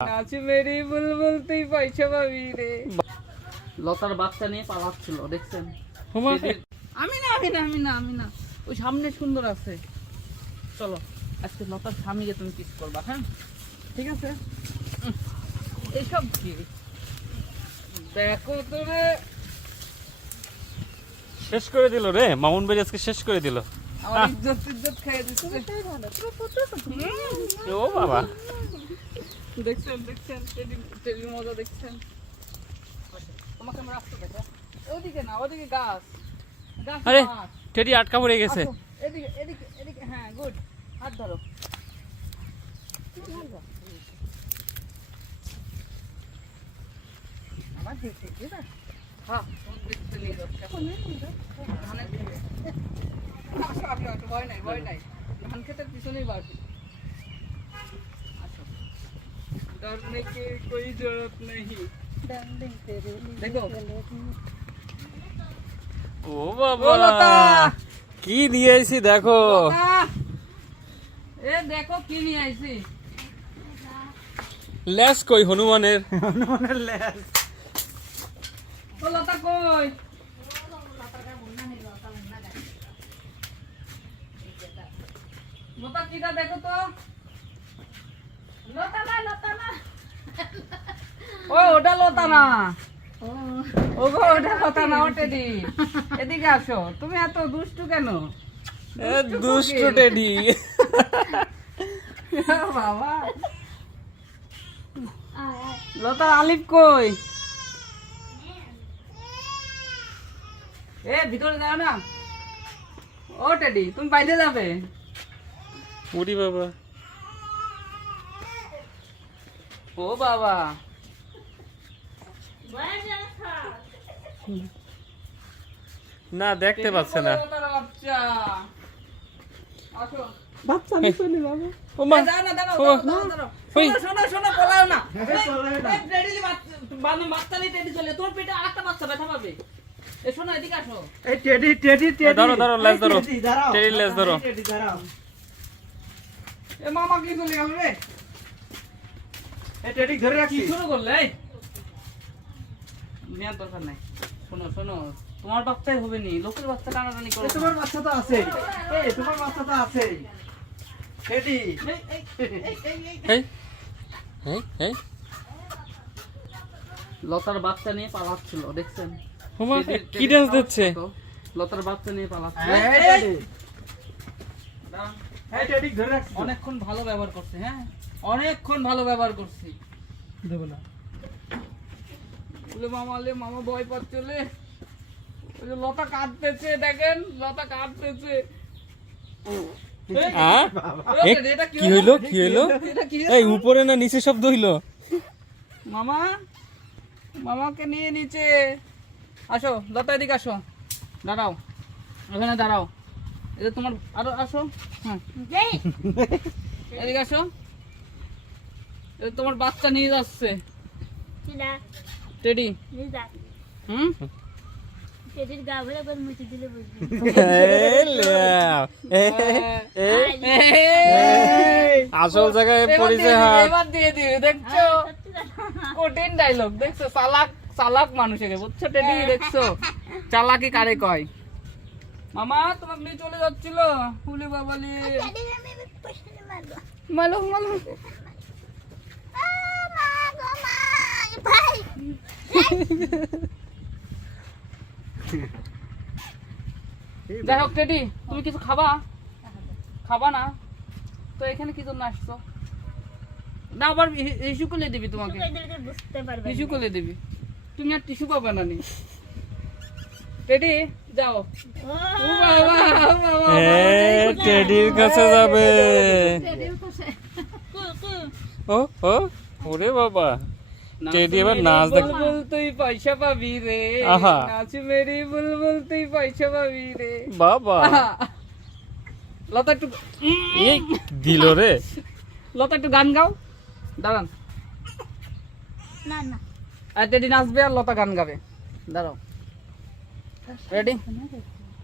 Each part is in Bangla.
নাচি মেরি বুলবুল তুই পয়সা পাবি রে। লতার বাচ্চা নিয়ে পালাচ্ছিল দেখছেন। আমি না ওই সামনে সুন্দর আছে। চলো আজকে লতার স্বামীকে তুমি কিস করবা, হ্যাঁ ঠিক আছে। এইসব কি দেখো তোরে শেষ করে দিল রে, মামুন ভাই আজকে শেষ করে দিল। আমার ইজ্জত খাইয়ে দিচ্ছে। ও বাবা, দেখছেন টেলি মজা দেখছেন। তোমাকে আমরা রাস্তা দেখা ওদিকে না, ওদিকে গাছ গাছ। আরে টেডি আটকা পড়ে গেছে। আসো, এদিকে এদিকে এদিকে, হ্যাঁ গুড। হাত ধরো। আমার দেখতে কি না? হ্যাঁ তুমি দেখতে নিয়ে যাও। আসো আসো, ভয় নাই। ধান ক্ষেতের পিছনেই বাড়ি। আসো, डरने की कोई जरूरत नहीं। देखो ও বাবা, ও লতা, কি নিয়ে আইছি দেখো। লতা, এ দেখো কি নিয়ে আইছি। লেস কই হনুমানের? লেস। ও লতা কই? লতা কিটা দেখো তো। লতা না ও ওটা লতা না। ওগো ওটা লতা না, ওটে দি। এদিকে আসো, তুমি এত দুষ্টু কেন? এ দুষ্ট টেডি। বাবা লতার আলিফ কই? এ ভিতরে যাও না। ও টেডি তুমি বাইরে যাবে। উড়ি বাবা, ও বাবা না দেখতে পাচ্ছে না। লতার বাচ্চা আসো। বাচ্চা আমি শুনি বাবা। ও মা, দাঁড়াও না, দাঁড়াও, ও, দাঁড়াও। ওই। শোনো, পলাও না। পলাও না। এই টেডি বাচ্চা নেই, টেডি চলে। তোমার পেটে আরেকটা বাচ্চা ব্যথা পাবে। এ শোনো এদিকে আসো। এই টেডি। ধরো, লেজ ধরো। টেডি, দাঁড়াও। টেডি লেজ ধরো। টেডি, দাঁড়াও। এ মামা কি চলে গেল রে? এই টেডি ধরে কি রাখছি। শুরু করলে? এই নেওয়ার দরকার নাই। শোনো তোমার বাচ্চাই হবে নি, লোকের বাচ্চা টানাটানি করো। তোমার বাচ্চা তো আছে। এই তোমার বাচ্চা তো আছে। টেডি। এই এই লতার বাচ্চা নিয়ে পালাচ্ছিল দেখছেন। ও মা, কি ডান্স দিচ্ছে? লতার বাচ্চা নিয়ে পালাচ্ছিল। এই টেডি। এই টেডি ধরে রাখছি। অনেকক্ষণ ভালো ব্যবহার করছে, হ্যাঁ অনেকক্ষণ ভালো ব্যবহার করছি। দেব না। মামা ভয় পাচ্ছিল। ওই যে লতা কাঁদতেছে, দেখেন লতা কাঁদতেছে। এই, এ, এটা কি হইলো? এটা কি এই হলো? উপরে না নিচে শব্দ হইলো? মামাকে নিয়ে নিচে আসো। লতা এদিকে আসো, দাঁড়াও ওখানে দাঁড়াও। এটা তোমার, আরো আসো। হ্যাঁ এদিকে আসো। এটা তোমার বাচ্চা নিয়ে যাচ্ছে টেডি। হুম আসল জায়গায় পড়েছে হাত। এবার দিয়ে দিবি, দেখছো কঠিন ডায়লগ দেখছো। চালাক মানুষকে বুঝছো টেডি, দেখছো চালাকি কারে কয়। মামা তোমাকে নিয়ে চলে যাচ্ছিল। ফুলে বাবালি মালো যাই হোক টেডি, তুমি কিছু খাবা না তো এখানে কি জন্য আসছো? না আবার ইস্যু করলে দিবি, তোমাকে ইস্যু করলে দিবি। তুমি আর টিস্যু পাবে না নি। টেডি যাও। ও বাবা, টেডির কাছে যাবে। ও ওরে বাবা, টেডি এবার নাচ দেখ। বুলবুল তুই পয়সা পাবি রে। আহা। নাচ মেরি বুলবুল তুই পয়সা পাবি রে। বাবা, লতা একটু এই দিল রে। লতা একটু গান গাও, দাঁড়ান। আর টেডি নাচবে আর লতা গান গাবে, দাঁড়াও। রেডি?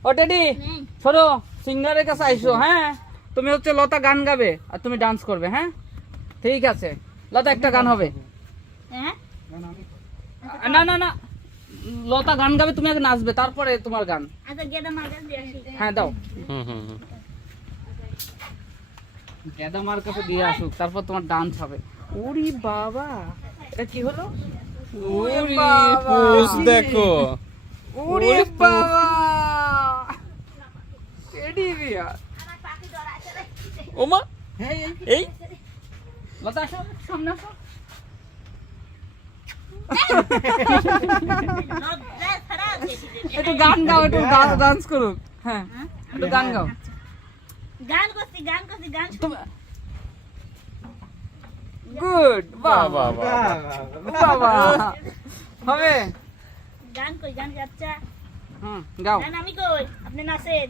ও টেডি শোনো, সিঙ্গারের কাছে আইসো, হ্যাঁ তুমি হচ্ছে লতা গান গাবে আর তুমি ডান্স করবে, হ্যাঁ ঠিক আছে। লতা একটা গান হবে। হ্যাঁ না না না, লতা গান গাবে, তুমি আগে নাচবে, তারপরে তোমার গান। আচ্ছা গেদা মার কাছে দিয়ে আসি। হ্যাঁ দাও, হুম হুম হুম। গেদা মার কাছে দিয়ে আসুক, তারপর তোমার ডান্স হবে। ওরে বাবা, এটা কি হলো? ওরে বাবা। পোজ দেখো। ওরে ওরে বাবা, টেডি বিয়ার। আমার পাখি ধরাছে রে। ওমা হ্যাঁ এই লতা আসো, সামনে আসো। লজ্জা ছাড়া দেখি দেখি। একটু গান গাও, একটু ডান্স করুক। হ্যাঁ, একটু গান গাও। গান করছি গান তুমি গুড, বাহ বাবা বাবা। বাবা, হবে। গান কই গান যাচ্ছে। হুম, গাও। গান আমি কই আপনি নাচেন।